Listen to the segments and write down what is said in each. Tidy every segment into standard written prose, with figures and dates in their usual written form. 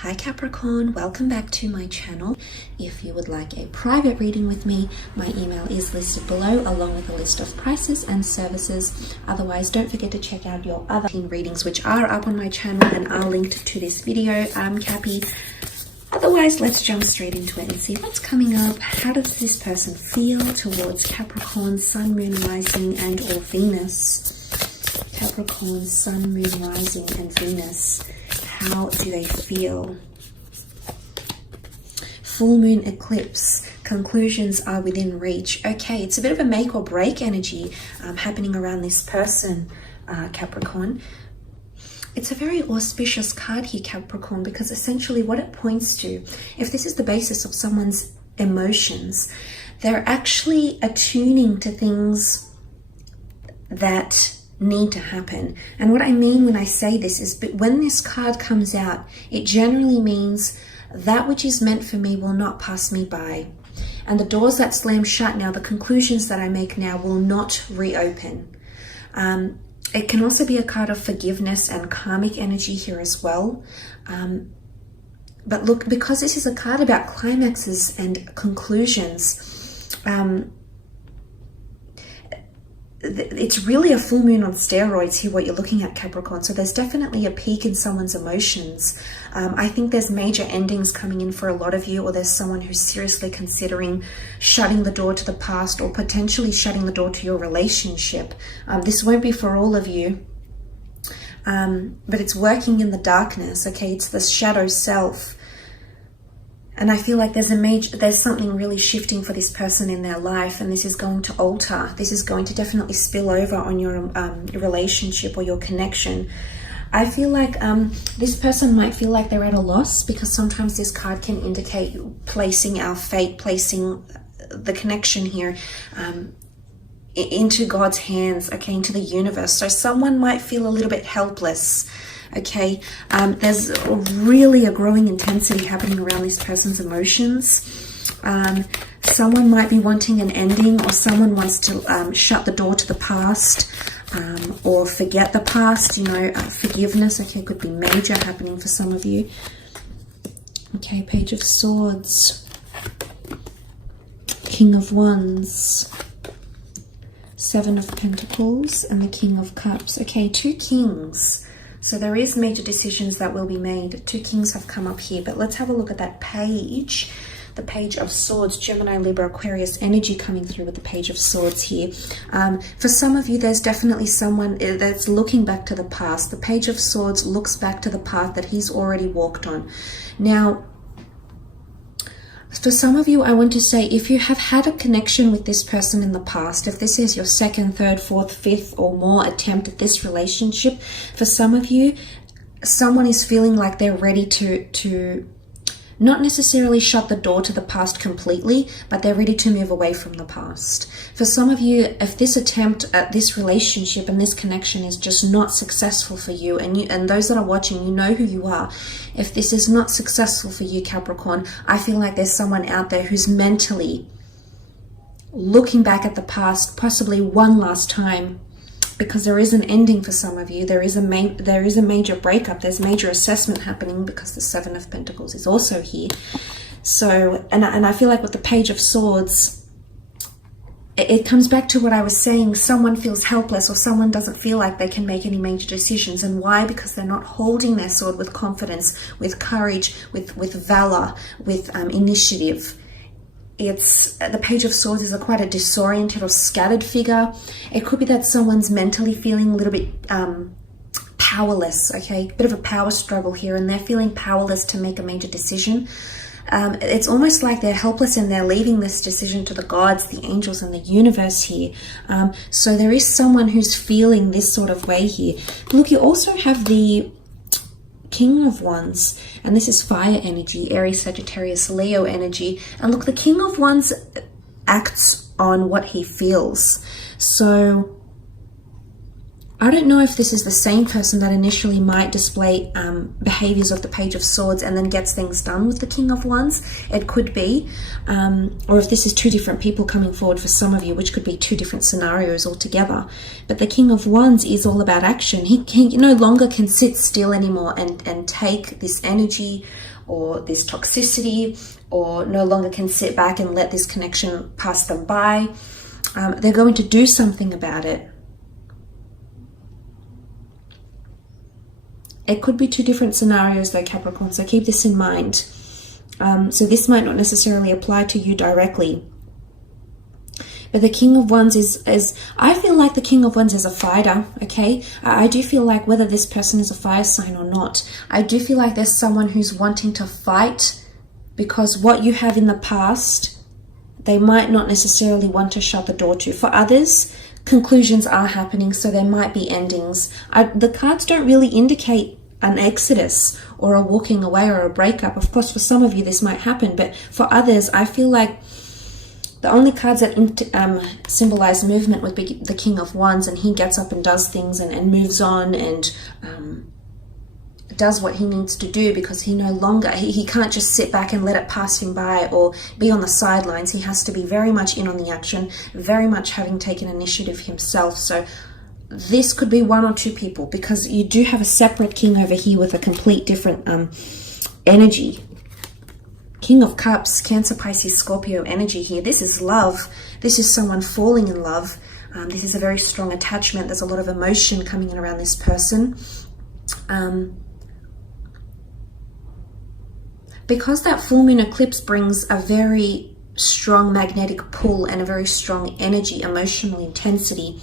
Hi Capricorn, welcome back to my channel. If you would like a private reading with me, my email is listed below along with a list of prices and services. Otherwise, don't forget to check out your other readings which are up on my channel and are linked to this video. I'm Cappy. Otherwise, let's jump straight into it and see what's coming up. How does this person feel towards Capricorn, Sun, Moon, Rising and or Venus? Capricorn, Sun, Moon, Rising and Venus. How do they feel? Full moon eclipse. Conclusions are within reach. Okay, it's a bit of a make or break energy happening around this person, Capricorn. It's a very auspicious card here, Capricorn, because essentially what it points to, if this is the basis of someone's emotions, they're actually attuning to things that need to happen. And what I mean when I say this is, but when this card comes out, it generally means that which is meant for me will not pass me by. And the doors that slam shut now, the conclusions that I make now will not reopen. It can also be a card of forgiveness and karmic energy here as well. But look, because this is a card about climaxes and conclusions, it's really a full moon on steroids here, what you're looking at, Capricorn. So there's definitely a peak in someone's emotions. I think there's major endings coming in for a lot of you, or there's someone who's seriously considering shutting the door to the past or potentially shutting the door to your relationship. This won't be for all of you, but it's working in the darkness, okay? It's the shadow self. And I feel like there's something really shifting for this person in their life, and this is going to alter. This is going to definitely spill over on your relationship or your connection. I feel like this person might feel like they're at a loss, because sometimes this card can indicate placing our fate, placing the connection here into God's hands, okay, into the universe. So someone might feel a little bit helpless. Okay, there's really a growing intensity happening around this person's emotions. Someone might be wanting an ending, or someone wants to shut the door to the past, or forget the past, you know, forgiveness. Okay, could be major happening for some of you. Okay, Page of Swords, King of Wands, Seven of Pentacles, and the King of Cups. Okay, two kings. So there is major decisions that will be made. Two kings have come up here, but let's have a look at that page. The Page of Swords, Gemini, Libra, Aquarius energy coming through with the Page of Swords here. For some of you, there's definitely someone that's looking back to the past. The Page of Swords looks back to the path that he's already walked on. Now, for some of you, I want to say, if you have had a connection with this person in the past, if this is your second, third, fourth, fifth or more attempt at this relationship, for some of you, someone is feeling like they're ready to not necessarily shut the door to the past completely, but they're ready to move away from the past. For some of you, if this attempt at this relationship and this connection is just not successful for you, and those that are watching, you know who you are. If this is not successful for you, Capricorn, I feel like there's someone out there who's mentally looking back at the past, possibly one last time, because there is an ending for some of you. There is a major breakup. There's major assessment happening, because the Seven of Pentacles is also here. So, and I feel like with the Page of Swords, it comes back to what I was saying. Someone feels helpless, or someone doesn't feel like they can make any major decisions. And why? Because they're not holding their sword with confidence, with courage, with valor, with initiative. It's the Page of Swords is quite a disoriented or scattered figure. It could be that someone's mentally feeling a little bit powerless, okay? Bit of a power struggle here, and they're feeling powerless to make a major decision. It's almost like they're helpless, and they're leaving this decision to the gods, the angels, and the universe here. So there is someone who's feeling this sort of way here. Look, you also have the King of Wands, and this is fire energy, Aries, Sagittarius, Leo energy. And look, the King of Wands acts on what he feels. So I don't know if this is the same person that initially might display behaviors of the Page of Swords and then gets things done with the King of Wands. It could be. Or if this is two different people coming forward for some of you, which could be two different scenarios altogether. But the King of Wands is all about action. He no longer can sit still anymore and take this energy or this toxicity, or no longer can sit back and let this connection pass them by. They're going to do something about it. It could be two different scenarios though, Capricorn, so keep this in mind. So this might not necessarily apply to you directly. But the King of Wands is I feel like the King of Wands is a fighter, okay? I do feel like whether this person is a fire sign or not, I do feel like there's someone who's wanting to fight because what you have in the past, they might not necessarily want to shut the door to. For others, conclusions are happening, so there might be endings. The cards don't really indicate an exodus or a walking away or a breakup. Of course, for some of you this might happen, but for others, I feel like the only cards that symbolize movement would be the King of Wands, and he gets up and does things and moves on and does what he needs to do, because he no longer, he can't just sit back and let it pass him by or be on the sidelines. He has to be very much in on the action, very much having taken initiative himself. So this could be one or two people, because you do have a separate king over here with a complete different energy. King of Cups, Cancer, Pisces, Scorpio energy here. This is love. This is someone falling in love. This is a very strong attachment. There's a lot of emotion coming in around this person. Because that full moon eclipse brings a very strong magnetic pull and a very strong energy, emotional intensity,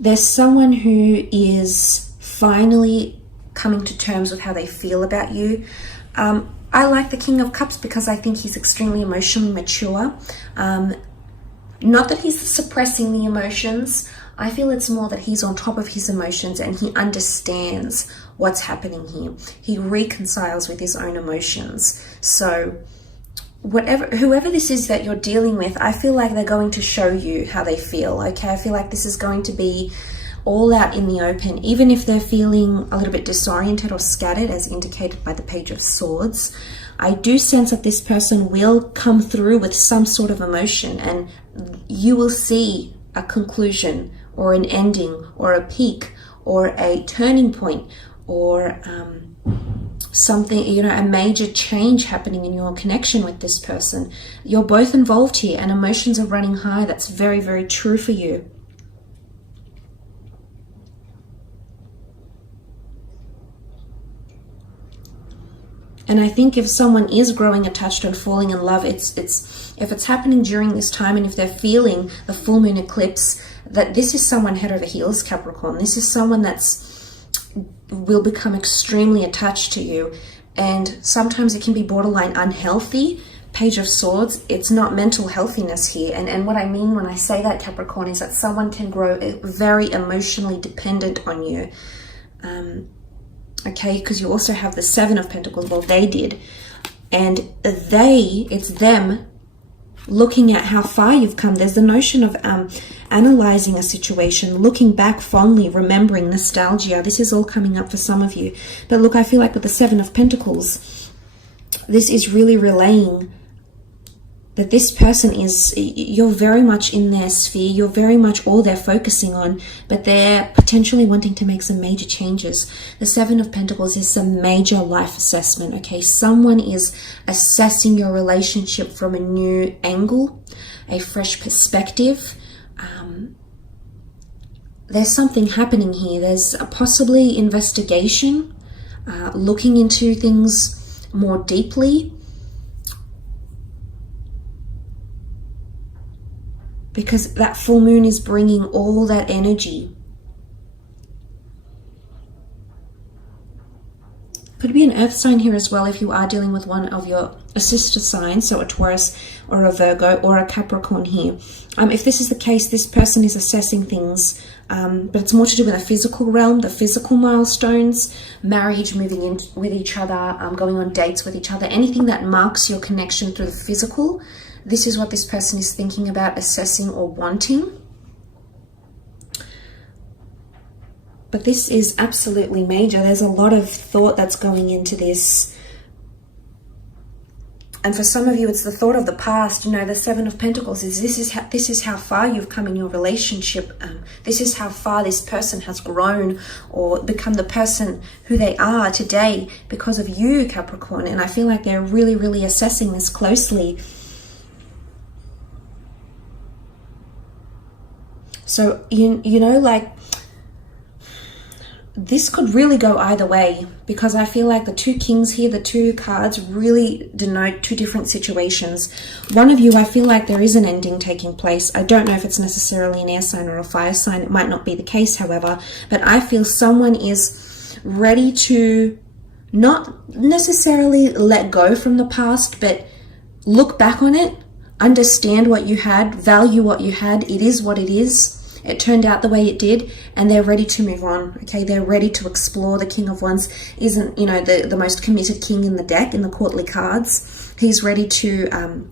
there's someone who is finally coming to terms with how they feel about you. I like the King of Cups because I think he's extremely emotionally mature. Not that he's suppressing the emotions. I feel it's more that he's on top of his emotions and he understands what's happening here. He reconciles with his own emotions. So whoever this is that you're dealing with, I feel like they're going to show you how they feel, okay? I feel like this is going to be all out in the open, even if they're feeling a little bit disoriented or scattered, as indicated by the Page of Swords. I do sense that this person will come through with some sort of emotion, and you will see a conclusion or an ending or a peak or a turning point or something, a major change happening in your connection with this person. You're both involved here and emotions are running high. That's very, very true for you. And I think if someone is growing attached and falling in love, if it's happening during this time, and if they're feeling the full moon eclipse, that this is someone head over heels, Capricorn. This is someone will become extremely attached to you, and sometimes it can be borderline unhealthy. Page of Swords, it's not mental healthiness here. And what I mean when I say that, Capricorn, is that someone can grow very emotionally dependent on you. Okay, because you also have the Seven of Pentacles. Well, they did. And it's them looking at how far you've come. There's the notion of analyzing a situation, looking back fondly, remembering, nostalgia. This is all coming up for some of you. But look, I feel like with the Seven of Pentacles, this is really relaying that this person you're very much in their sphere, you're very much all they're focusing on, but they're potentially wanting to make some major changes. The Seven of Pentacles is some major life assessment, okay? Someone is assessing your relationship from a new angle, a fresh perspective. There's something happening here. There's possibly investigation, looking into things more deeply, because that full moon is bringing all that energy. Could be an earth sign here as well if you are dealing with one of your sister signs, so a Taurus or a Virgo or a Capricorn here. If this is the case, this person is assessing things, but it's more to do with the physical realm, the physical milestones, marriage, moving in with each other, going on dates with each other, anything that marks your connection through the physical. This is what this person is thinking about, assessing or wanting. But this is absolutely major. There's a lot of thought that's going into this. And for some of you, it's the thought of the past. You know, the Seven of Pentacles is this is how far you've come in your relationship. This is how far this person has grown or become the person who they are today because of you, Capricorn. And I feel like they're really, really assessing this closely. So, you know, like, this could really go either way, because I feel like the two kings here, the two cards, really denote two different situations. One of you, I feel like there is an ending taking place. I don't know if it's necessarily an air sign or a fire sign. It might not be the case, however, but I feel someone is ready to not necessarily let go from the past, but look back on it, understand what you had, value what you had. It is what it is. It turned out the way it did, and they're ready to move on. Okay, they're ready to explore. The King of Wands isn't, you know, the most committed king in the deck, in the courtly cards. He's ready to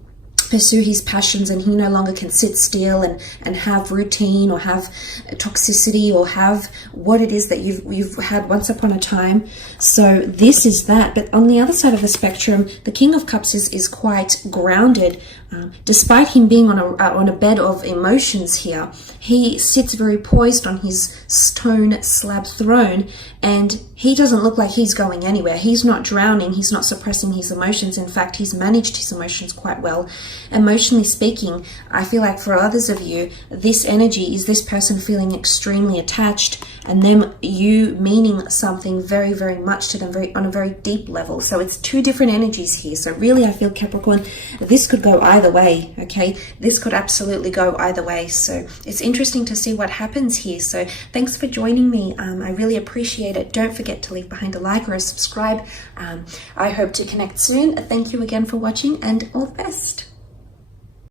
pursue his passions, and he no longer can sit still and have routine or have toxicity or have what it is that you've had once upon a time. So this is that. But on the other side of the spectrum, the King of Cups is quite grounded. Despite him being on a bed of emotions here, he sits very poised on his stone slab throne, and he doesn't look like he's going anywhere. He's not drowning. He's not suppressing his emotions. In fact, he's managed his emotions quite well. Emotionally speaking, I feel like for others of you, this energy is this person feeling extremely attached, and you meaning something very, very much to them, on a very deep level. So it's two different energies here. So really, I feel, Capricorn, this could go either way. Okay, this could absolutely go either way. So it's interesting to see what happens here. So thanks for joining me. I really appreciate it. Don't forget to leave behind a like or a subscribe. I hope to connect soon. Thank you again for watching, and all the best.